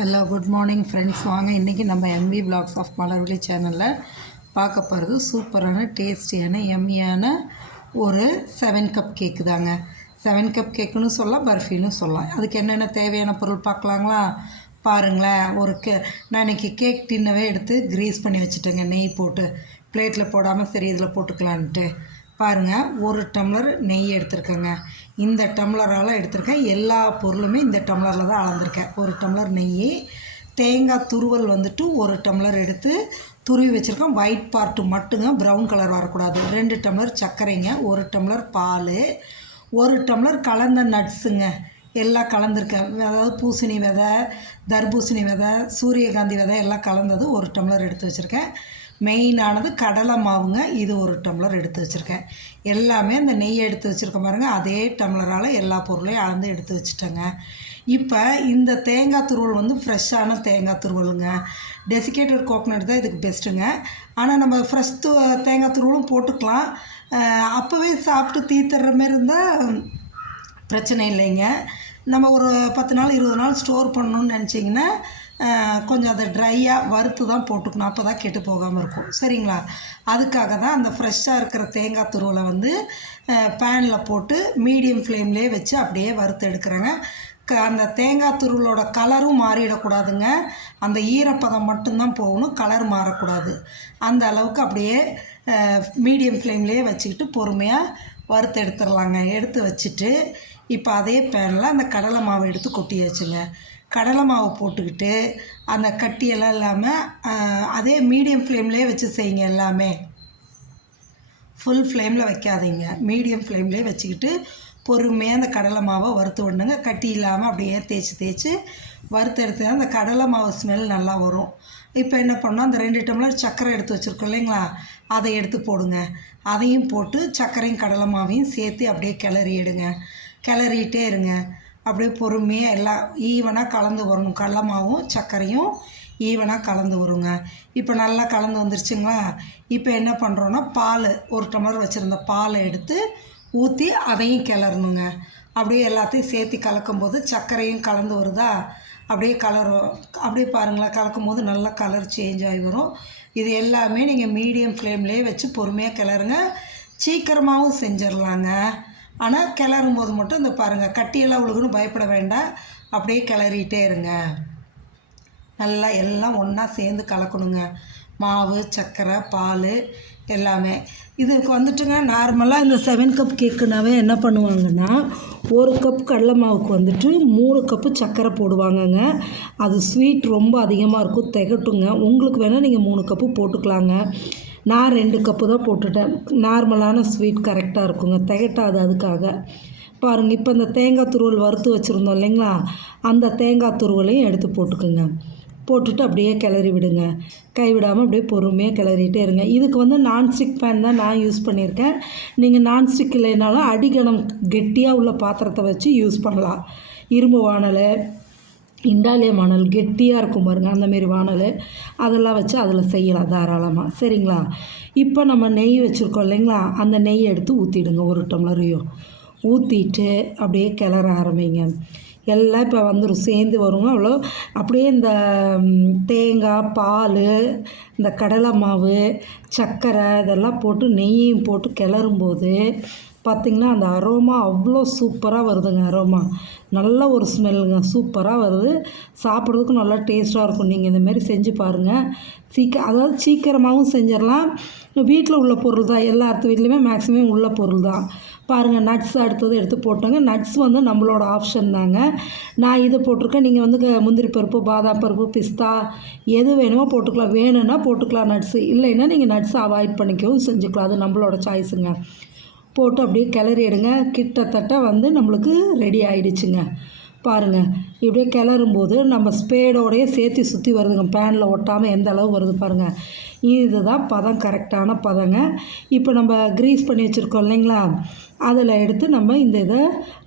Hello good morning friends வாங்க இன்றைக்கி நம்ம எம்வி பிளாக்ஸ் ஆஃப் மலர்விழி சேனலில் பார்க்க போகிறது சூப்பரான டேஸ்டியான எம்மியான ஒரு செவன் கப் கேக்கு தாங்க. செவன் கப் கேக்குன்னு சொல்லலாம் பர்ஃபின்னு சொல்லலாம். அதுக்கு என்னென்ன தேவையான பொருள் பார்க்கலாங்களா? பாருங்களேன் ஒரு கே நான் இன்றைக்கி கேக் டின்னவே எடுத்து கிரீஸ் பண்ணி வச்சுட்டேங்க. நெய் போட்டு பிளேட்டில் போடாமல் சரி இதில் போட்டுக்கலான்ட்டு. பாருங்கள் ஒரு டம்ளர் நெய் எடுத்துருக்கேங்க. இந்த டம்ளரால் எடுத்திருக்கேன். எல்லா பொருளுமே இந்த டம்ளரில் தான் அளந்திருக்கேன். ஒரு டம்ளர் நெய் தேங்காய் துருவல் வந்துட்டு ஒரு டம்ளர் எடுத்து துருவி வச்சுருக்கேன் ஒயிட் பார்ட்டு மட்டுங்க ப்ரௌன் கலர் வரக்கூடாது. ரெண்டு டம்ளர் சர்க்கரைங்க ஒரு டம்ளர் பால் ஒரு டம்ளர் கலந்த நட்ஸுங்க எல்லாம் கலந்துருக்கேன். அதாவது பூசணி விதை தர்பூசணி விதை சூரியகாந்தி விதை எல்லாம் கலந்தது ஒரு டம்ளர் எடுத்து வச்சுருக்கேன். மெயினானது கடலை மாவுங்க. இது ஒரு டம்ளர் எடுத்து வச்சுருக்கேன். எல்லாமே அந்த நெய் எடுத்து வச்சுருக்க பாருங்கள் அதே டம்ளரால் எல்லா பொருளையும் அளந்து எடுத்து வச்சுட்டேங்க. இப்போ இந்த தேங்காய் துருவல் வந்து ஃப்ரெஷ்ஷான தேங்காய் துருவலுங்க. டெசிகேட்டட் கோகனட் தான் இதுக்கு பெஸ்ட்டுங்க ஆனால் நம்ம ஃப்ரெஷ் து தேங்காய் துருவலும் போட்டுக்கலாம். அப்போவே சாப்பிட்டு தீத்துற மாரி இருந்தால் பிரச்சனை இல்லைங்க. நம்ம ஒரு பத்து நாள் இருபது நாள் ஸ்டோர் பண்ணணும்னு நினச்சிங்கன்னா கொஞ்சம் அதை ட்ரையாக வறுத்து தான் போட்டுக்கணும். அப்போ தான் கெட்டு போகாமல் இருக்கும். சரிங்களா? அதுக்காக தான் அந்த ஃப்ரெஷ்ஷாக இருக்கிற தேங்காய் துருவலை வந்து பேனில் போட்டு மீடியம் ஃப்ளேம்லேயே வச்சு அப்படியே வறுத்து எடுக்கிறேங்க. க அந்த தேங்காய் துருவலோட கலரும் மாறிடக்கூடாதுங்க. அந்த ஈரப்பதம் மட்டும்தான் போகணும். கலர் மாறக்கூடாது. அந்த அளவுக்கு அப்படியே மீடியம் ஃப்ளேம்லேயே வச்சுக்கிட்டு பொறுமையாக வறுத்து எடுத்துடலாங்க. எடுத்து வச்சுட்டு இப்போ அதே பேனில் அந்த கடலை மாவை எடுத்து கொட்டியாச்சுங்க. கடலை மாவு போட்டுக்கிட்டு அந்த கட்டியெல்லாம் இல்லாமல் அதே மீடியம் ஃப்ளேம்லேயே வச்சு செய்யுங்க எல்லாமே. ஃபுல் ஃப்ளேமில் வைக்காதீங்க. மீடியம் ஃப்ளேம்லேயே வச்சுக்கிட்டு பொறுமையாக அந்த கடலை மாவை வறுத்து விடணுங்க. கட்டி இல்லாமல் அப்படியே தேய்ச்சி தேய்ச்சி வறுத்து எடுத்து அந்த கடலை மாவு ஸ்மெல் நல்லா வரும். இப்போ என்ன பண்ணோம் அந்த ரெண்டு டம்ளர் சர்க்கரை எடுத்து வச்சுருக்கோம் இல்லைங்களா? அதை எடுத்து போடுங்க. அதையும் போட்டு சர்க்கரையும் கடலை மாவையும் சேர்த்து அப்படியே கிளறி எடுங்க கிளறிட்டே இருங்க. அப்படியே பொறுமையாக எல்லாம் ஈவனாக கலந்து வரணும். கடலமாவும் சர்க்கரையும் ஈவனாக கலந்து வருங்க. இப்போ நல்லா கலந்து வந்துருச்சுங்களா? இப்போ என்ன பண்ணுறோன்னா பால் ஒரு டம்ளர் வச்சுருந்த பாலை எடுத்து ஊற்றி அதையும் கிளறணுங்க. அப்படியே எல்லாத்தையும் சேர்த்து கலக்கும்போது சர்க்கரையும் கலந்து வருதா? அப்படியே கலர் அப்படியே பாருங்களேன் கலக்கும் போது நல்லா கலர் சேஞ்ச் ஆகி வரும். இது எல்லாமே நீங்கள் மீடியம் ஃப்ளேம்லேயே வச்சு பொறுமையாக கிளறுங்க. சீக்கிரமாகவும் செஞ்சிடலாங்க ஆனால் கிளறும் போது மட்டும் இந்த பாருங்கள் கட்டியெல்லாம் உழுகுன்னு பயப்பட வேண்டாம். அப்படியே கிளறிட்டே இருங்க. நல்லா எல்லாம் ஒன்றா சேர்ந்து கலக்கணுங்க. மாவு சர்க்கரை பால் எல்லாமே. இதுக்கு வந்துட்டுங்க நார்மலாக இந்த செவன் கப் கேக்குனாவே என்ன பண்ணுவாங்கன்னா ஒரு கப் கடலை மாவுக்கு வந்துட்டு மூணு கப்பு சர்க்கரை போடுவாங்கங்க. அது ஸ்வீட் ரொம்ப அதிகமாக இருக்கும் திகட்டுங்க. உங்களுக்கு வேணால் நீங்கள் மூணு கப்பு போட்டுக்கலாங்க. நான் ரெண்டு கப்பு தான் போட்டுட்டேன். நார்மலான ஸ்வீட் கரெக்டாக இருக்குங்க திகட்டாது அதுக்காக. பாருங்கள் இப்போ இந்த தேங்காய் துருவல் வறுத்து வச்சுருந்தோம் இல்லைங்களா? அந்த தேங்காய் துருவலையும் எடுத்து போட்டுக்குங்க. போட்டுட்டு அப்படியே கிளறி விடுங்க. கைவிடாமல் அப்படியே பொறுமையாக கிளறிட்டே இருங்க. இதுக்கு வந்து நான்ஸ்டிக் பேன் தான் நான் யூஸ் பண்ணியிருக்கேன். நீங்கள் நான்ஸ்டிக் இல்லைனாலும் அடிகணம் கெட்டியாக உள்ள பாத்திரத்தை வச்சு யூஸ் பண்ணலாம். இரும்பு வானலை இண்டாலிய மணல் கெட்டியாக இருக்கும் பாருங்க அந்தமாரி வானல். அதெல்லாம் வச்சு அதில் செய்யலாம் தாராளமாக சரிங்களா? இப்போ நம்ம நெய் வச்சுருக்கோம் இல்லைங்களா? அந்த நெய் எடுத்து ஊற்றிடுங்க ஒரு டம்ளரையும். ஊற்றிட்டு அப்படியே கிளற ஆரம்பிங்க. எல்லாம் இப்போ வந்துடும் சேர்ந்து வருங்க அவ்வளோ அப்படியே இந்த தேங்காய் பால் இந்த கடலை மாவு சர்க்கரை இதெல்லாம் போட்டு நெய்யையும் போட்டு கிளறும்போது பார்த்திங்கன்னா அந்த அரோமா அவ்வளோ சூப்பராக வருதுங்க அரோமா. நல்ல ஒரு ஸ்மெல்லுங்க சூப்பராக வருது. சாப்பிட்றதுக்கும் நல்லா டேஸ்ட்டாக இருக்கும். நீங்கள் இந்தமாரி செஞ்சு பாருங்கள் சீக்கிரம் அதாவது சீக்கிரமாகவும் செஞ்சிடலாம். வீட்டில் உள்ள பொருள் தான் எல்லா அடுத்த வீட்லேயுமே மேக்ஸிமம் உள்ள பொருள் தான். பாருங்கள் நட்ஸ் அடுத்தது எடுத்து போட்டோங்க. நட்ஸ் வந்து நம்மளோட ஆப்ஷன் தாங்க. நான் இதை போட்டிருக்கேன். நீங்கள் வந்து க- முந்திரி பருப்பு பாதாம் பருப்பு பிஸ்தா எது வேணுமோ போட்டுக்கலாம். வேணும்னா போட்டுக்கலாம் நட்ஸு இல்லைன்னா நீங்கள் நட்ஸ் அவாய்ட் பண்ணிக்கவும் செஞ்சுக்கலாம். அது நம்மளோட சாய்ஸுங்க போட்டு அப்படியே கிளறி எடுங்க கிட்டத்தட்ட வந்து நம்மளுக்கு ரெடி ஆயிடுச்சுங்க. பாருங்கள் இப்படியே கிளறும்போது நம்ம ஸ்பேடோடையே சேர்த்து சுற்றி வருதுங்க. பேனில் ஒட்டாமல் எந்த அளவு வருது பாருங்கள் இதுதான் பதம் கரெக்டான பதங்க. இப்போ நம்ம க்ரீஸ் பண்ணி வச்சுருக்கோம் இல்லைங்களா? அதில் எடுத்து நம்ம இந்த இதை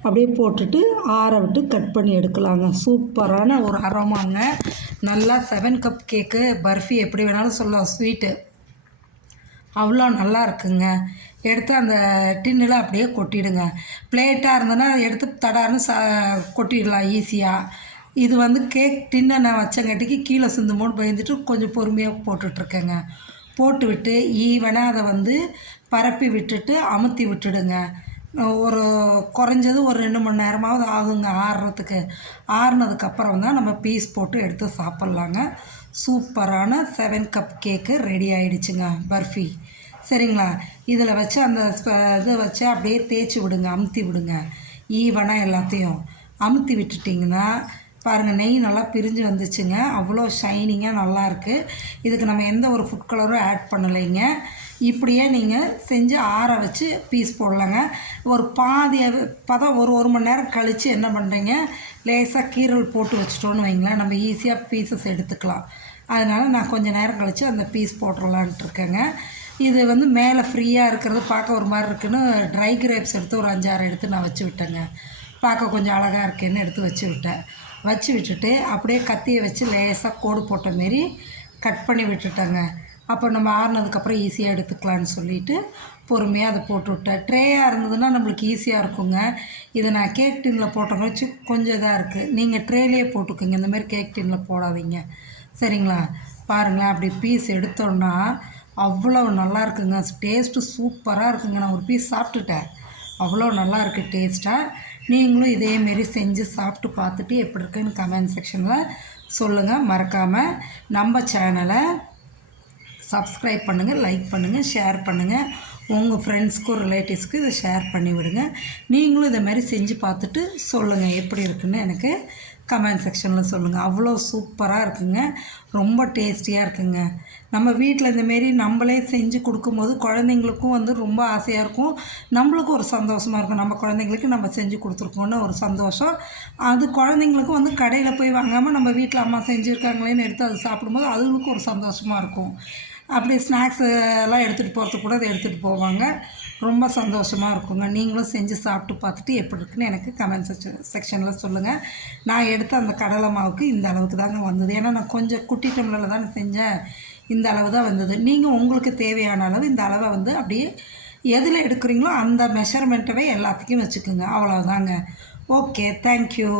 அப்படியே போட்டுட்டு ஆற விட்டு கட் பண்ணி எடுக்கலாங்க. சூப்பரான ஒரு அரோமாங்க. நல்லா செவன் கப் கேக்கு பர்ஃபி எப்படி வேணாலும் சொல்லலாம் ஸ்வீட்டு அவ்வளோ நல்லா இருக்குங்க. எடுத்து அந்த டின்னில் அப்படியே கொட்டிடுங்க. பிளேட்டாக இருந்ததுன்னா எடுத்து தடார்னு சா கொட்டிடலாம் ஈஸியாக இது வந்து கேக் டின்னை நான் வச்சங்காட்டிக்கு கீழே சிந்துமோன்னு பயந்துட்டு கொஞ்சம் பொறுமையாக போட்டுட்ருக்கேங்க. போட்டு விட்டு ஈவனாக அதை வந்து பரப்பி விட்டுட்டு அமுத்தி விட்டுடுங்க. ஒரு குறைஞ்சது ஒரு ரெண்டு மணி நேரமாவது ஆகுங்க ஆறுறதுக்கு. ஆறுனதுக்கப்புறம் தான் நம்ம பீஸ் போட்டு எடுத்து சாப்பிட்லாங்க. சூப்பரான செவன் கப் கேக்கு ரெடி ஆகிடுச்சுங்க பர்ஃபி. சரிங்களா? இதில் வச்சு அந்த இதை வச்சு அப்படியே தேய்ச்சி விடுங்க அமுத்தி விடுங்க. ஈவனாக எல்லாத்தையும். அமுத்தி விட்டுட்டிங்கன்னா பாருங்கள் நெய் நல்லா பிரிஞ்சு வந்துச்சுங்க. அவ்வளோ ஷைனிங்காக நல்லாயிருக்கு இதுக்கு நம்ம எந்த ஒரு ஃபுட் கலரும் ஆட் பண்ணலைங்க. இப்படியே நீங்கள் செஞ்சு ஆற வச்சு பீஸ் போடலாங்க. ஒரு பாதி அது- பதம் ஒரு ஒரு மணி நேரம் கழித்து என்ன பண்ணுறீங்க லேசாக கீரல் போட்டு வச்சிட்டோன்னு வைங்களேன். நம்ம ஈஸியாக பீசஸ் எடுத்துக்கலாம். அதனால் நான் கொஞ்சம் நேரம் கழித்து அந்த பீஸ் போட்டுடலான்ட்டு இருக்கேங்க. இது வந்து மேலே ஃப்ரீயாக இருக்கிறது பார்க்க ஒரு மாதிரி இருக்குன்னு ட்ரை கிரேப்ஸ் எடுத்து ஒரு அஞ்சாறு எடுத்து நான் வச்சு விட்டேங்க. பார்க்க கொஞ்சம் அழகாக இருக்கேன்னு எடுத்து வச்சு விட்டேன். வச்சு விட்டுட்டு அப்படியே கத்தியை வச்சு லேசாக கோடு போட்ட மாரி கட் பண்ணி விட்டுட்டேங்க. அப்போ நம்ம ஆறுனதுக்கப்புறம் ஈஸியாக எடுத்துக்கலான்னு சொல்லிட்டு பொறுமையாக அதை போட்டு விட்டேன். ட்ரேயாக இருந்ததுன்னா நம்மளுக்கு ஈஸியாக இருக்குங்க. இதை நான் கேக் டின்னில் போட்டவங்க வச்சு கொஞ்சம் இதாக இருக்குது நீங்கள் ட்ரேலேயே போட்டுக்கோங்க. இந்தமாரி கேக் டின்னில் போடாதீங்க. சரிங்களா? பாருங்களேன். அப்படி பீஸ் எடுத்தோன்னா அவ்வளோ நல்லா இருக்குங்க டேஸ்ட்டு சூப்பராக இருக்குங்க. நான் ஒரு பீஸ் சாப்பிட்டுட்டேன். அவ்வளோ நல்லா இருக்குது டேஸ்ட்டாக நீங்களும் இதேமாரி செஞ்சு சாப்பிட்டு பார்த்துட்டு எப்படி இருக்குன்னு கமெண்ட் செக்ஷனில் சொல்லுங்கள் மறக்காமல் நம்ம சேனலை சப்ஸ்கிரைப் பண்ணுங்கள் லைக் பண்ணுங்கள் ஷேர் பண்ணுங்கள் உங்கள் ஃப்ரெண்ட்ஸ்க்கும் ரிலேட்டிவ்ஸ்க்கும் இதை ஷேர் பண்ணி விடுங்க நீங்களும் இதை மாதிரி செஞ்சு பார்த்துட்டு சொல்லுங்கள் எப்படி இருக்குன்னு எனக்கு கமெண்ட் செக்ஷனில் சொல்லுங்கள் அவ்வளோ சூப்பராக இருக்குங்க. ரொம்ப டேஸ்டியாக இருக்குங்க. நம்ம வீட்டில் இந்தமாரி நம்மளே செஞ்சு கொடுக்கும்போது குழந்தைங்களுக்கும் வந்து ரொம்ப ஆசையாக இருக்கும். நம்மளுக்கும் ஒரு சந்தோஷமாக இருக்கும். நம்ம குழந்தைங்களுக்கு நம்ம செஞ்சு கொடுத்துருக்கோன்னு ஒரு சந்தோஷம். அது குழந்தைங்களுக்கும் வந்து கடையில் போய் வாங்காமல் நம்ம வீட்டில் அம்மா செஞ்சுருக்காங்களேன்னு எடுத்து அது சாப்பிடும்போது அதுங்களுக்கும் ஒரு சந்தோஷமாக இருக்கும். அப்படி ஸ்நாக்ஸ் எல்லாம் எடுத்துகிட்டு போகிறதுக்கு கூட அதை எடுத்துகிட்டு போவாங்க. ரொம்ப சந்தோஷமாக இருக்குங்க. நீங்களும் செஞ்சு சாப்பிட்டு பார்த்துட்டு எப்படி இருக்குன்னு எனக்கு கமெண்ட் செக்ஷன் செக்ஷனில் சொல்லுங்கள் நான் எடுத்த அந்த கடலை மாவுக்கு இந்த அளவுக்கு தாங்க வந்தது. ஏன்னா நான் கொஞ்சம் குட்டி டம்ளரில் தானே செஞ்சேன். இந்த அளவு தான் வந்தது. நீங்கள் உங்களுக்கு தேவையான அளவு இந்த அளவை வந்து அப்படியே எதில் எடுக்கிறீங்களோ அந்த மெஷர்மெண்ட்டவே எல்லாத்துக்கும் வச்சுக்கோங்க. அவ்வளோதாங்க ஓகே தேங்க்யூ